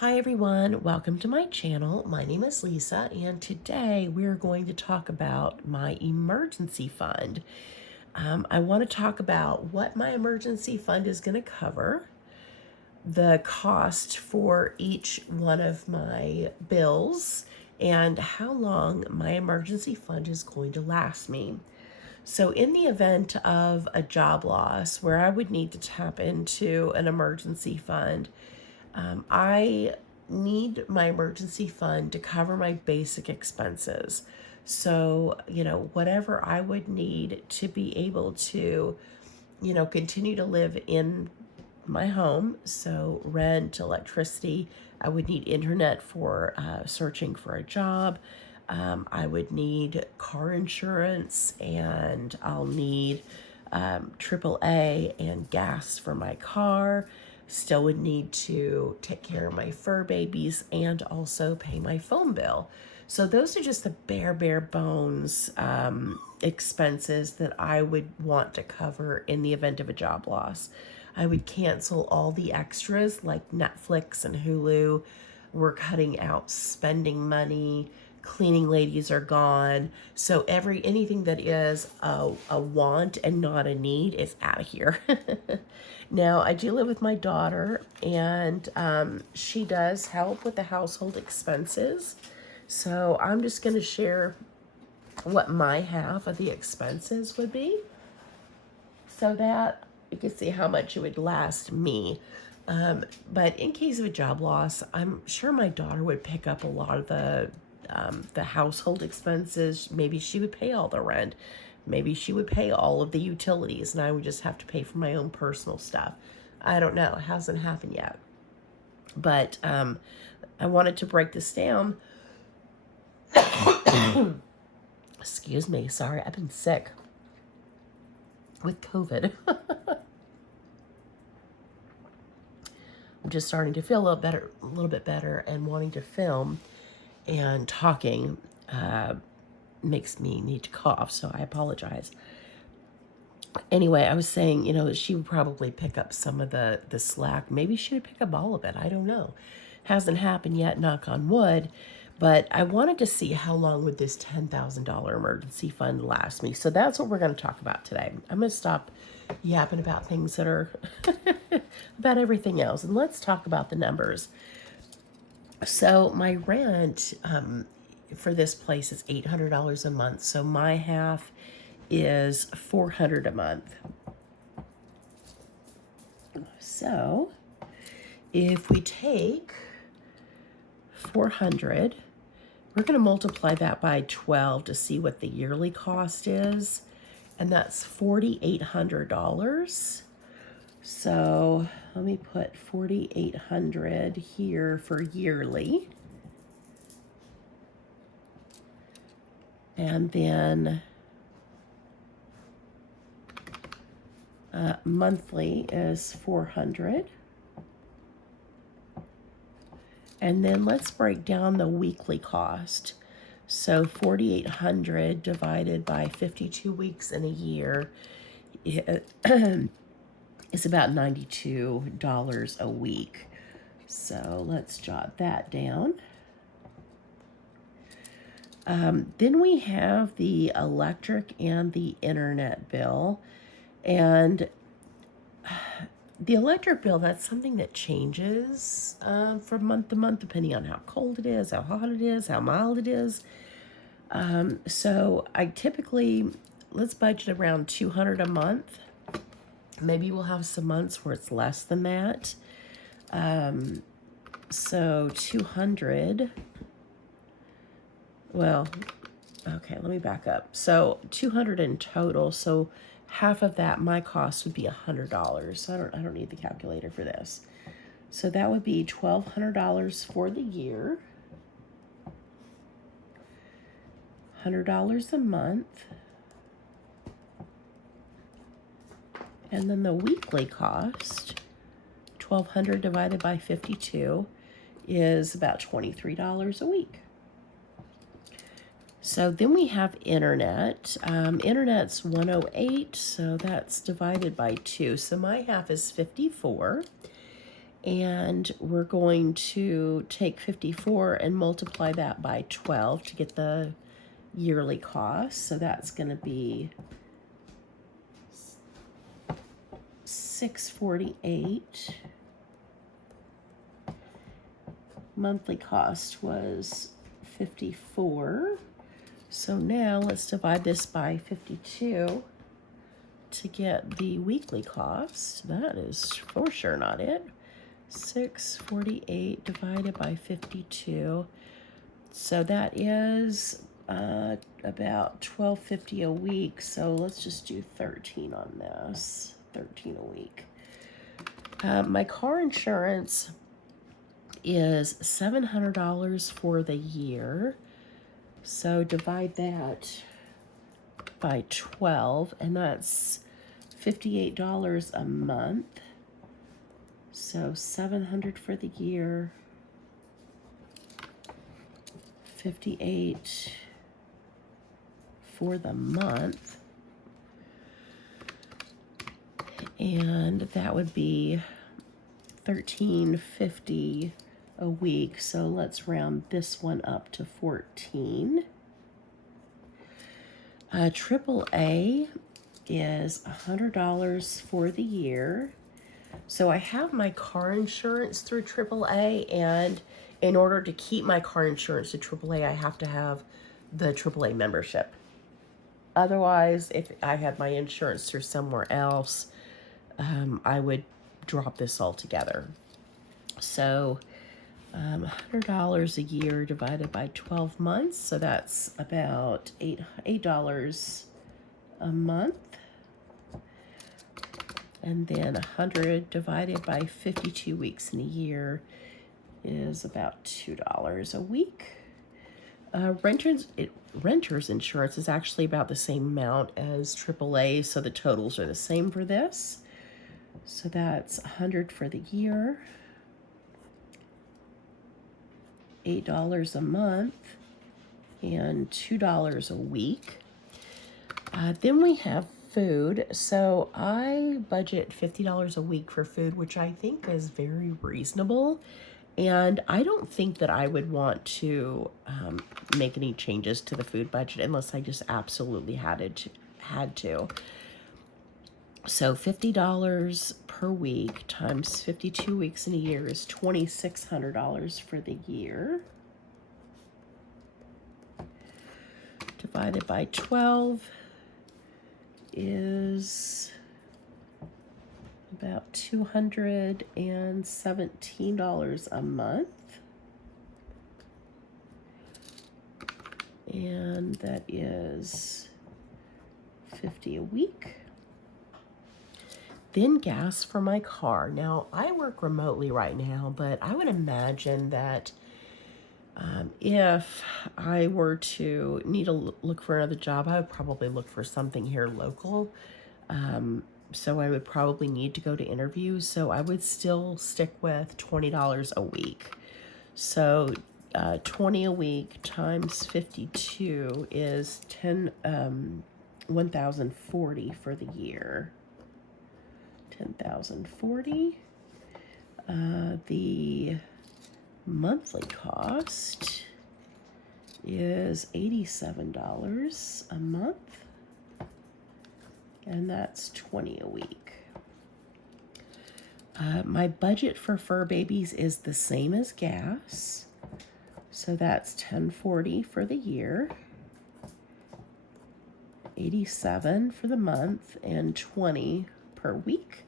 Hi everyone, welcome to my channel. My name is Lisa and today we're going to talk about my emergency fund. I want to talk about what my emergency fund is going to cover, the cost for each one of my bills, and how long my emergency fund is going to last me. So in the event of a job loss where I would need to tap into an emergency fund, I need my emergency fund to cover my basic expenses. So, whatever I would need to be able to, continue to live in my home. So, rent, electricity, I would need internet for searching for a job. I would need car insurance, and I'll need AAA and gas for my car. Still would need to take care of my fur babies and also pay my phone bill. So those are just the bare bones expenses that I would want to cover in the event of a job loss. I would cancel all the extras like Netflix and Hulu. We're cutting out spending money. Cleaning ladies are gone. So anything that is a want and not a need is out of here. Now, I do live with my daughter, and she does help with the household expenses. So I'm just going to share what my half of the expenses would be so that you can see how much it would last me. But in case of a job loss, I'm sure my daughter would pick up a lot of the household expenses. Maybe she would pay all the rent. Maybe she would pay all of the utilities and I would just have to pay for my own personal stuff. I don't know. It hasn't happened yet. But I wanted to break this down. Excuse me. Sorry, I've been sick with COVID. I'm just starting to feel a little bit better, and wanting to film and talking makes me need to cough, so I apologize. Anyway, I was saying, she would probably pick up some of the slack. Maybe she would pick up all of it. I don't know. Hasn't happened yet, knock on wood. But I wanted to see how long would this $10,000 emergency fund last me. So that's what we're going to talk about today. I'm going to stop yapping about things that are about everything else. And let's talk about the numbers. So my rent for this place is $800 a month. So my half is $400 a month. So if we take 400, we're going to multiply that by 12 to see what the yearly cost is. And that's $4,800. So let me put 4,800 here for yearly. And then monthly is 400. And then let's break down the weekly cost. So 4,800 divided by 52 weeks in a year is about $92 a week. So let's jot that down. Then we have the electric and the internet bill. And the electric bill, that's something that changes from month to month, depending on how cold it is, how hot it is, how mild it is. So I typically, let's budget around $200 a month. Maybe we'll have some months where it's less than that. So 200, well, okay, let me back up. So 200 in total. So half of that, my cost would be $100. So I don't need the calculator for this. So that would be $1,200 for the year. $100 a month. And then the weekly cost, $1,200 divided by 52, is about $23 a week. So then we have internet. Internet's 108, so that's divided by 2. So my half is 54. And we're going to take 54 and multiply that by 12 to get the yearly cost. So that's going to be $648. Monthly cost was 54. So now let's divide this by 52 to get the weekly cost. That is for sure not it. 648 divided by 52. So that is about $12.50 a week. So let's just do 13 on this. 13 a week. My car insurance is $700 for the year. So divide that by 12, and that's $58 a month. So $700 for the year, 58 for the month, and that would be $13.50 a week. So let's round this one up to 14. AAA is $100 for the year. So I have my car insurance through AAA, and in order to keep my car insurance to AAA, I have to have the AAA membership. Otherwise, if I had my insurance through somewhere else, I would drop this altogether. So $100 a year divided by 12 months, so that's about $8 a month. And then 100 divided by 52 weeks in a year is about $2 a week. Renter's insurance is actually about the same amount as AAA, so the totals are the same for this. So that's 100 for the year, $8 a month, and $2 a week. Then we have food. So I budget $50 a week for food, which I think is very reasonable. And I don't think that I would want to make any changes to the food budget unless I just absolutely had to. So $50 per week times 52 weeks in a year is $2,600 for the year. Divided by 12 is about $217 a month. And that is $50 a week. Then gas for my car. Now, I work remotely right now, but I would imagine that if I were to need to look for another job, I would probably look for something here local. So I would probably need to go to interviews. So I would still stick with $20 a week. So 20 a week times 52 is 1,040 for the year. 10,040. The monthly cost is $87 a month, and that's 20 a week. My budget for fur babies is the same as gas, so that's $10.40 for the year, $87 for the month, and $20 per week.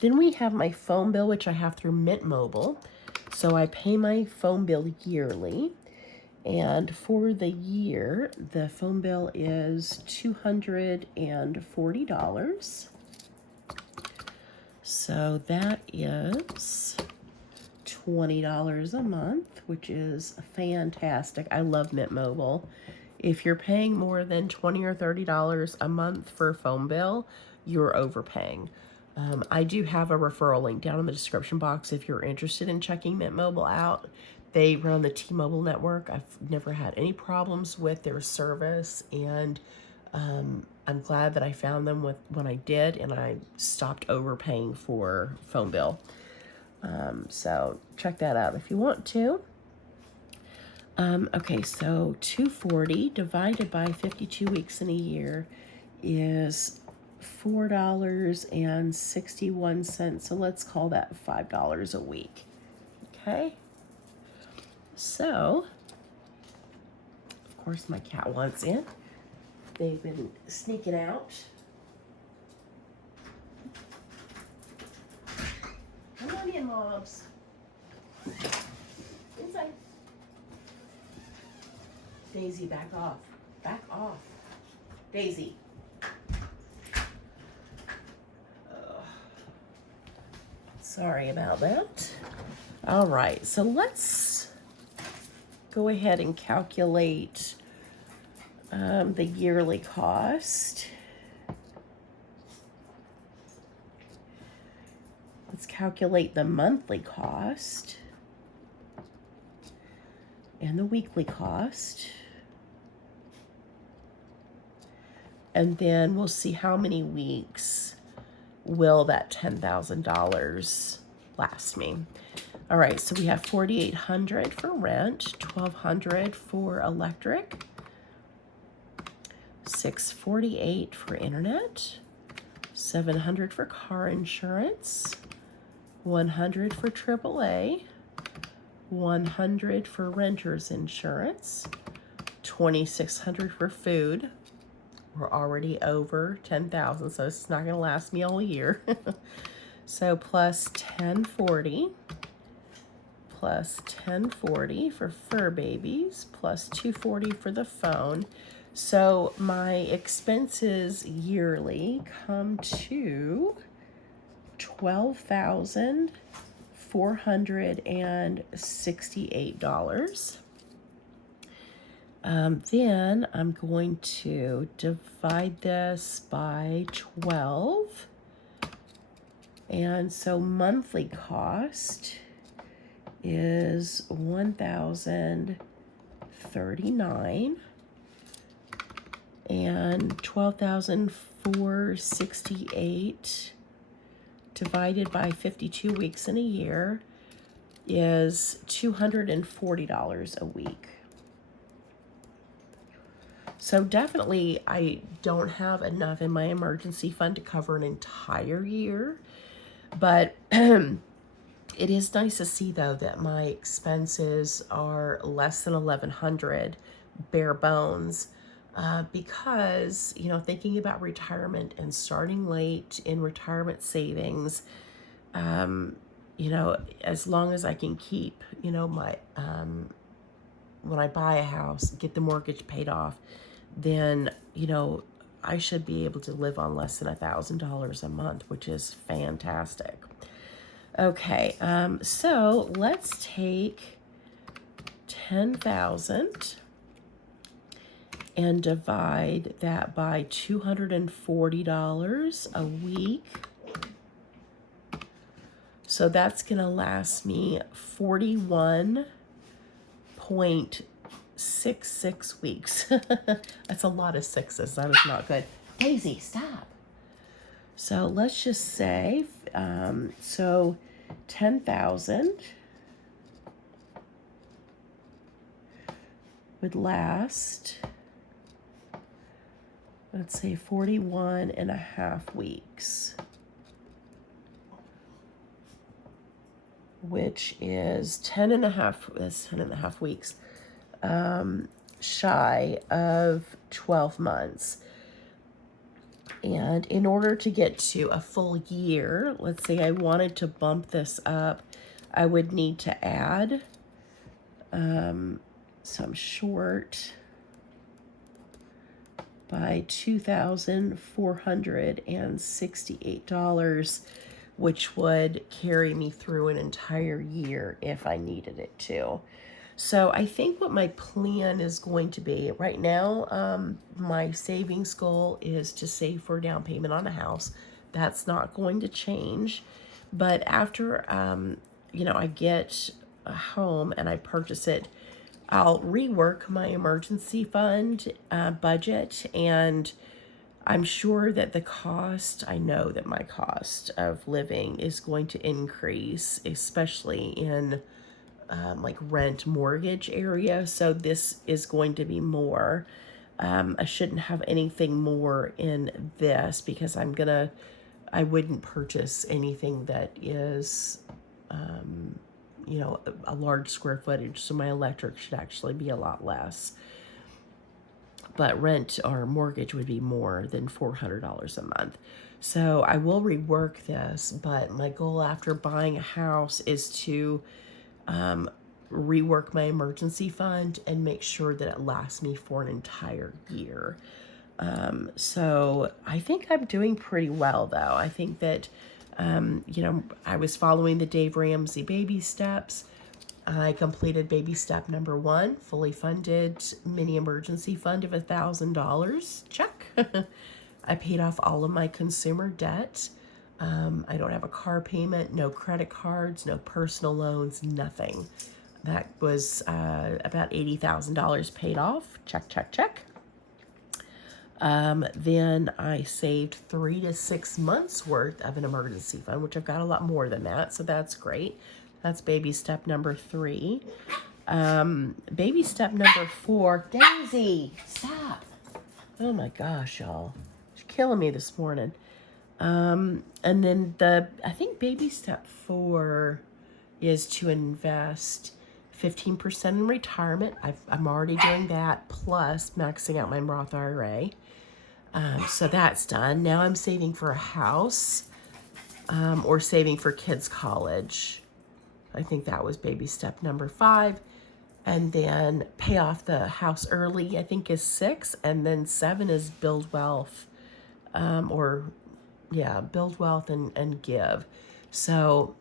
Then we have my phone bill, which I have through Mint Mobile. So I pay my phone bill yearly. And for the year, the phone bill is $240. So that is $20 a month, which is fantastic. I love Mint Mobile. If you're paying more than $20 or $30 a month for a phone bill, you're overpaying. I do have a referral link down in the description box if you're interested in checking Mint Mobile out. They run the T-Mobile network. I've never had any problems with their service, and I'm glad that I found them when I did, and I stopped overpaying for phone bill. So check that out if you want to. Okay, so 240 divided by 52 weeks in a year is $4.61. So let's call that $5 a week. Okay. So, of course, my cat wants in. They've been sneaking out. Come on in, Mobs. Inside. Daisy, back off. Back off. Daisy. Sorry about that. All right, so let's go ahead and calculate the yearly cost. Let's calculate the monthly cost and the weekly cost. And then we'll see how many weeks will that $10,000 last me. All right, so we have $4,800 for rent, $1,200 for electric, $648 for internet, $700 for car insurance, $100 for AAA, $100 for renter's insurance, $2,600 for food. We're already over 10,000, so it's not going to last me all year. So plus 1040, plus 1040 for fur babies, plus 240 for the phone. So my expenses yearly come to $12,468. Then I'm going to divide this by 12. And so monthly cost is $1,039, and $12,468 divided by 52 weeks in a year is $240 a week. So definitely I don't have enough in my emergency fund to cover an entire year, but it is nice to see though that my expenses are less than $1,100 bare bones, because, you know, thinking about retirement and starting late in retirement savings, you know, as long as I can keep, you know, my, when I buy a house, get the mortgage paid off, then, you know, I should be able to live on less than $1,000 a month, which is fantastic. Okay, so let's take 10,000 and divide that by $240 a week. So that's going to last me 41.66 weeks. That's a lot of sixes. That is not good. Daisy, stop. So let's just say, so 10,000 would last, let's say 41 and a half weeks, which is 10 and a half weeks, shy of 12 months. And in order to get to a full year, let's say I wanted to bump this up, I would need to add, so I'm short by $2,468, which would carry me through an entire year if I needed it to. So I think what my plan is going to be right now, my savings goal is to save for a down payment on a house. That's not going to change. But after, you know, I get a home and I purchase it, I'll rework my emergency fund budget, and I'm sure that I know that my cost of living is going to increase, especially in like rent mortgage area. So this is going to be more. I shouldn't have anything more in this because I wouldn't purchase anything that is, a large square footage. So my electric should actually be a lot less. But rent or mortgage would be more than $400 a month. So I will rework this, but my goal after buying a house is to rework my emergency fund and make sure that it lasts me for an entire year. So I think I'm doing pretty well, though. I think that, I was following the Dave Ramsey baby steps. I completed baby step number 1, fully funded mini emergency fund of $1,000. Check. I paid off all of my consumer debt. I don't have a car payment, no credit cards, no personal loans, nothing. That was about $80,000 paid off. Check, check, check. Then I saved 3 to 6 months worth of an emergency fund, which I've got a lot more than that, so that's great. That's baby step number 3. Baby step number 4, Daisy, stop. Oh my gosh, y'all. She's killing me this morning. And then I think baby step 4 is to invest 15% in retirement. I'm already doing that, plus maxing out my Roth IRA. So that's done. Now I'm saving for a house, or saving for kids' college. I think that was baby step number 5. And then pay off the house early, I think is 6. And then 7 is build wealth, build wealth and give. So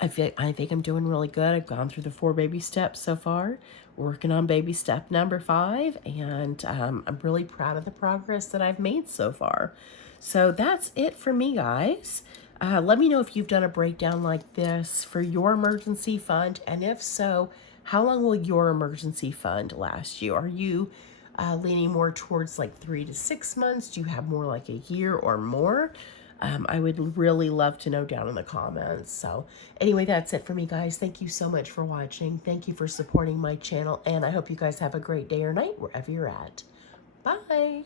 I think I'm doing really good. I've gone through the 4 baby steps so far, working on baby step number 5, and I'm really proud of the progress that I've made so far. So that's it for me, guys. Let me know if you've done a breakdown like this for your emergency fund, and if so, how long will your emergency fund last you? Are you leaning more towards like 3 to 6 months? Do you have more like a year or more? I would really love to know down in the comments. So anyway, that's it for me, guys. Thank you so much for watching. Thank you for supporting my channel, and I hope you guys have a great day or night wherever you're at. Bye.